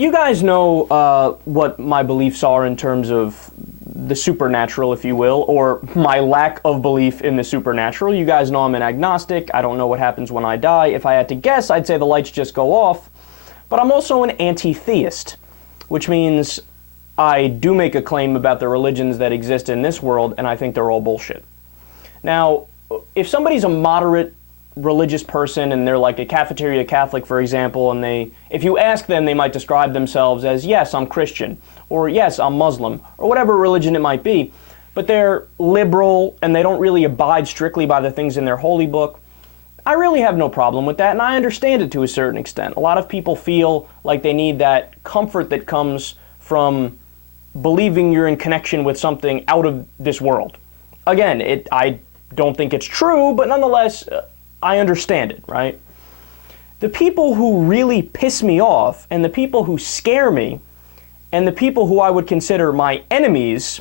you guys know what my beliefs are in terms of the supernatural, if you will, or my lack of belief in the supernatural. You guys know I'm an agnostic. I don't know what happens when I die. If I had to guess, I'd say the lights just go off. But I'm also an anti-theist, which means I do make a claim about the religions that exist in this world, and I think they're all bullshit. Now, if somebody's a moderate religious person and they're like a cafeteria Catholic, for example, and if you ask them, they might describe themselves as, yes, I'm Christian, or yes, I'm Muslim, or whatever religion it might be, but they're liberal and they don't really abide strictly by the things in their holy book, I really have no problem with that, and I understand it to a certain extent. A lot of people feel like they need that comfort that comes from believing you're in connection with something out of this world. Again, I don't think it's true, but nonetheless, I understand it, right? The people who really piss me off, and the people who scare me, and the people who I would consider my enemies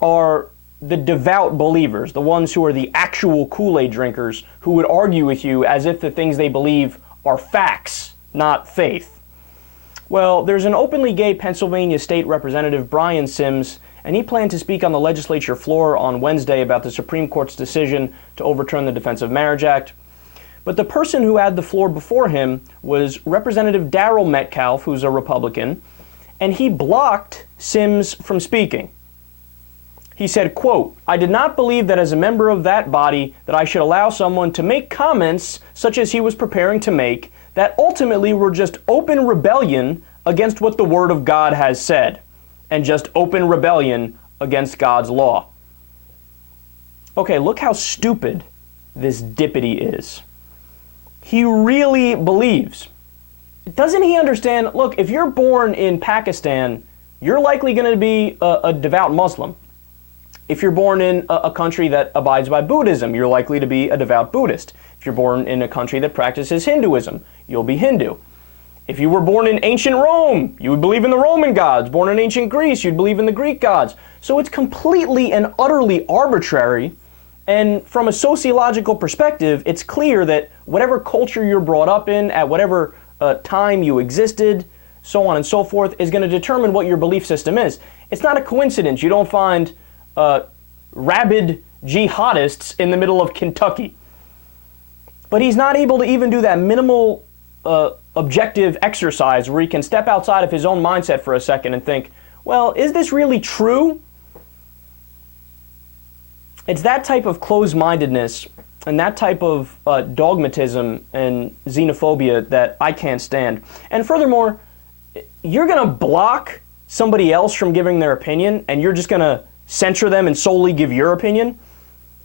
are the devout believers, the ones who are the actual Kool-Aid drinkers, who would argue with you as if the things they believe are facts, not faith. Well, there's an openly gay Pennsylvania State Representative, Brian Sims, and he planned to speak on the legislature floor on Wednesday about the Supreme Court's decision to overturn the Defense of Marriage Act. But the person who had the floor before him was Representative Darrell Metcalfe, who's a Republican, and he blocked Sims from speaking. He said, quote, "I did not believe that as a member of that body that I should allow someone to make comments such as he was preparing to make that ultimately were just open rebellion against what the Word of God has said, and just open rebellion against God's law." Okay, look how stupid this dippity is. He really believes. Doesn't he understand, look, if you're born in Pakistan, you're likely going to be a devout Muslim. If you're born in a country that abides by Buddhism, you're likely to be a devout Buddhist. If you're born in a country that practices Hinduism, you'll be Hindu. If you were born in ancient Rome, you would believe in the Roman gods. Born in ancient Greece, you'd believe in the Greek gods. So it's completely and utterly arbitrary. And from a sociological perspective, it's clear that whatever culture you're brought up in, at whatever time you existed, so on and so forth, is going to determine what your belief system is. It's not a coincidence you don't find rabid jihadists in the middle of Kentucky. But he's not able to even do that minimal objective exercise where he can step outside of his own mindset for a second and think, well, is this really true? It's that type of closed-mindedness and that type of dogmatism and xenophobia that I can't stand. And furthermore, you're going to block somebody else from giving their opinion and you're just going to censure them and solely give your opinion?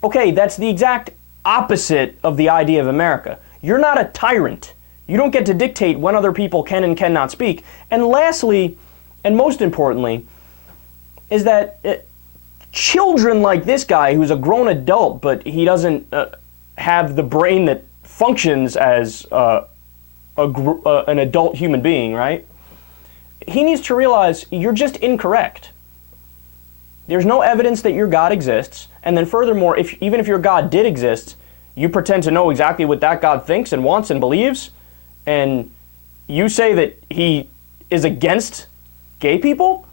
Okay, that's the exact opposite of the idea of America. You're not a tyrant. You don't get to dictate when other people can and cannot speak. And lastly, and most importantly, is that children like this guy, who's a grown adult, but he doesn't have the brain that functions as an adult human being, right? He needs to realize you're just incorrect. There's no evidence that your God exists. And then furthermore, even if your God did exist, you pretend to know exactly what that God thinks and wants and believes, and you say that he is against gay people?